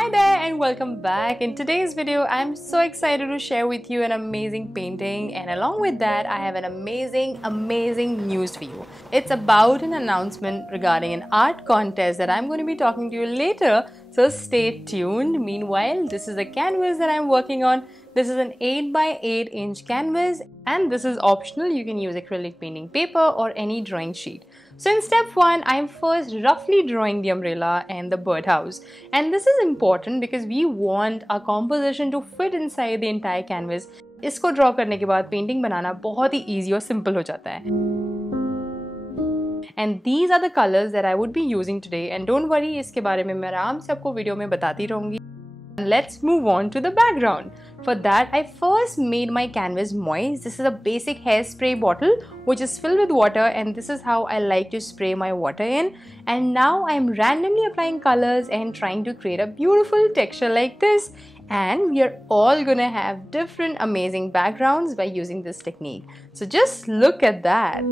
Hi there and welcome back. In today's video, I'm so excited to share with you an amazing painting, and along with that, I have an amazing news for you. It's about an announcement regarding an art contest that I'm going to be talking to you later, so stay tuned. Meanwhile, this is a canvas that I'm working on. This is an 8 by 8 inch canvas and this is optional. You can use acrylic painting paper or any drawing sheet. So in step 1, I'm first roughly drawing the umbrella and the birdhouse. And this is important because we want our composition to fit inside the entire canvas. इसको draw करने के बाद painting बनाना बहुत ही easy और simple हो जाता है. And these are the colors that I would be using today. And don't worry, इसके बारे में मैं आराम से आपको वीडियो में बताती रहूँगी. Let's move on to the background. For that, I first made my canvas moist. This is a basic hairspray bottle which is filled with water, and this is how I like to spray my water in. And now I'm randomly applying colors and trying to create a beautiful texture like this. And we are all gonna have different amazing backgrounds by using this technique. So just look at that.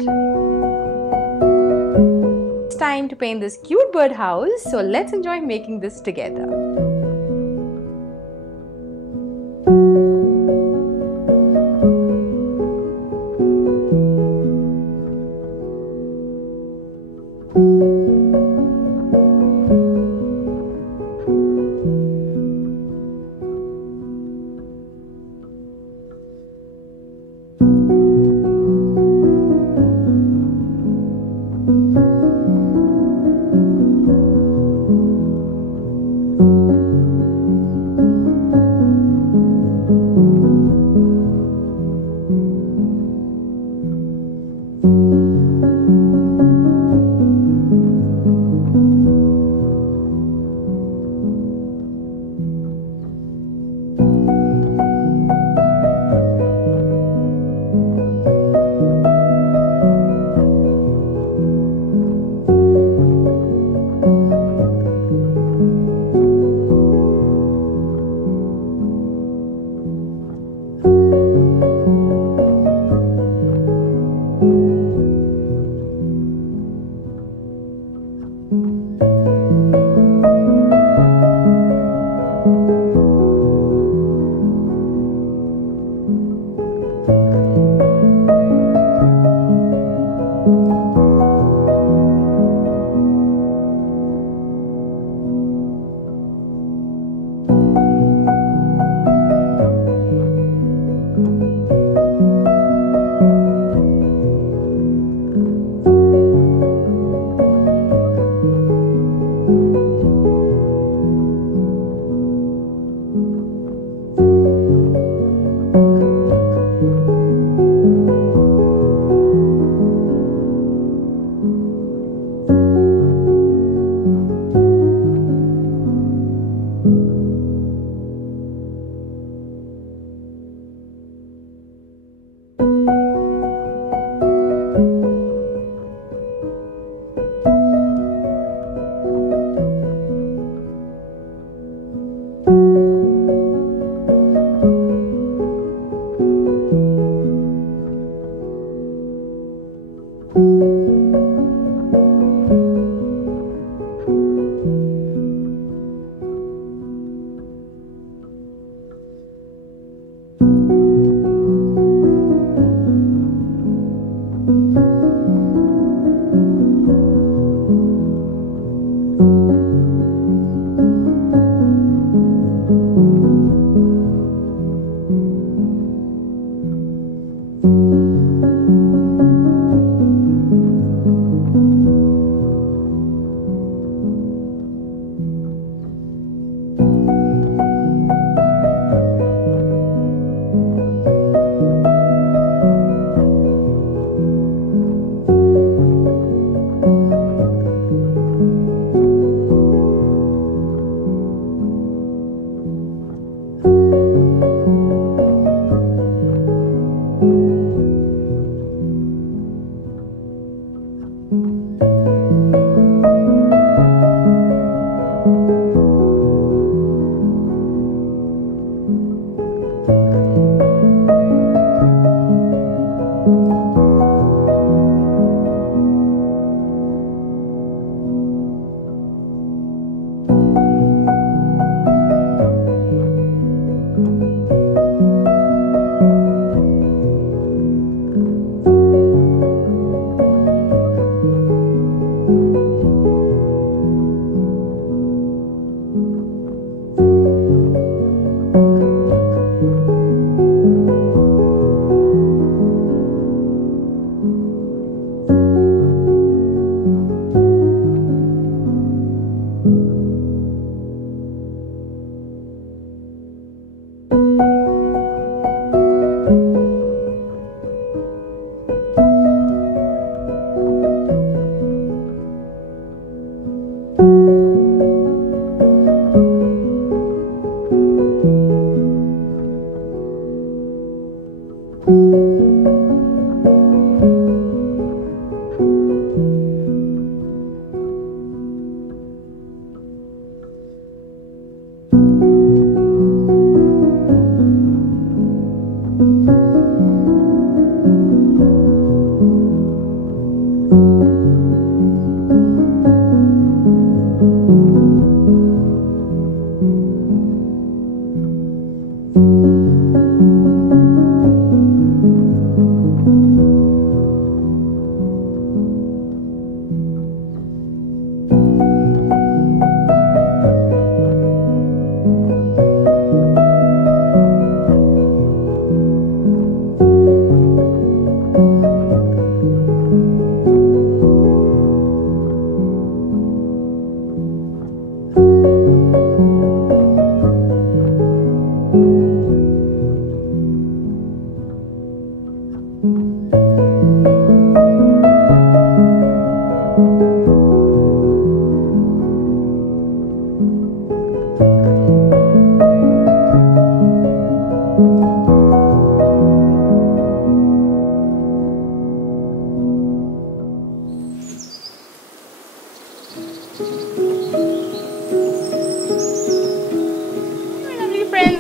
It's time to paint this cute birdhouse. So let's enjoy making this together.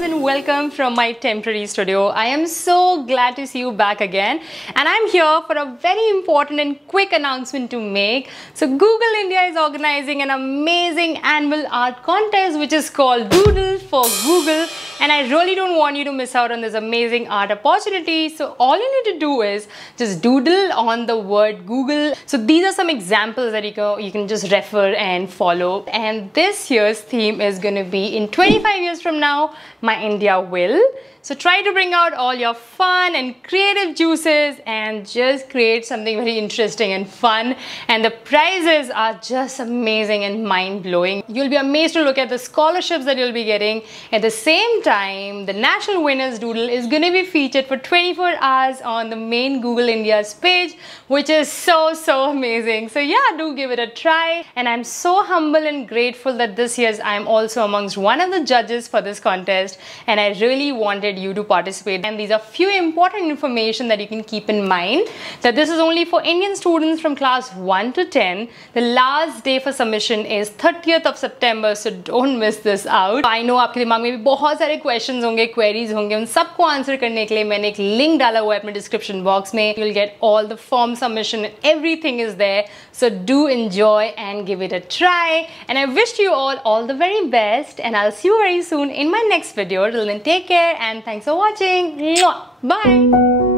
and welcome from my temporary studio. I am so glad to see you back again, and I'm here for a very important and quick announcement to make. So Google India is organizing an amazing annual art contest which is called Doodle for Google, and I really don't want you to miss out on this amazing art opportunity. So all you need to do is just doodle on the word Google. So these are some examples that you can just refer and follow, and this year's theme is going to be in 25 years from now, my India will. So try to bring out all your fun and creative juices and just create something very interesting and fun. And the prizes are just amazing and mind-blowing. You'll be amazed to look at the scholarships that you'll be getting. At the same time, the National Winners Doodle is going to be featured for 24 hours on the main Google India's page, which is so amazing. So yeah, do give it a try. And I'm so humble and grateful that this year I'm also amongst one of the judges for this contest, and I really wanted you to participate. And these are few important information that you can keep in mind, that this is only for Indian students from class 1 to 10. The last day for submission is 30th of September, so don't miss this out. I know आपके दिमाग में भी बहुत सारे questions होंगे, queries होंगे, उन सबको answer करने के लिए मैंने एक link डाला हुआ है अपने description box में. You'll get all the form submission and everything is there. So do enjoy and give it a try. And I wish you all the very best, and I'll see you very soon in my next video. Till then, take care and thanks for watching. Bye.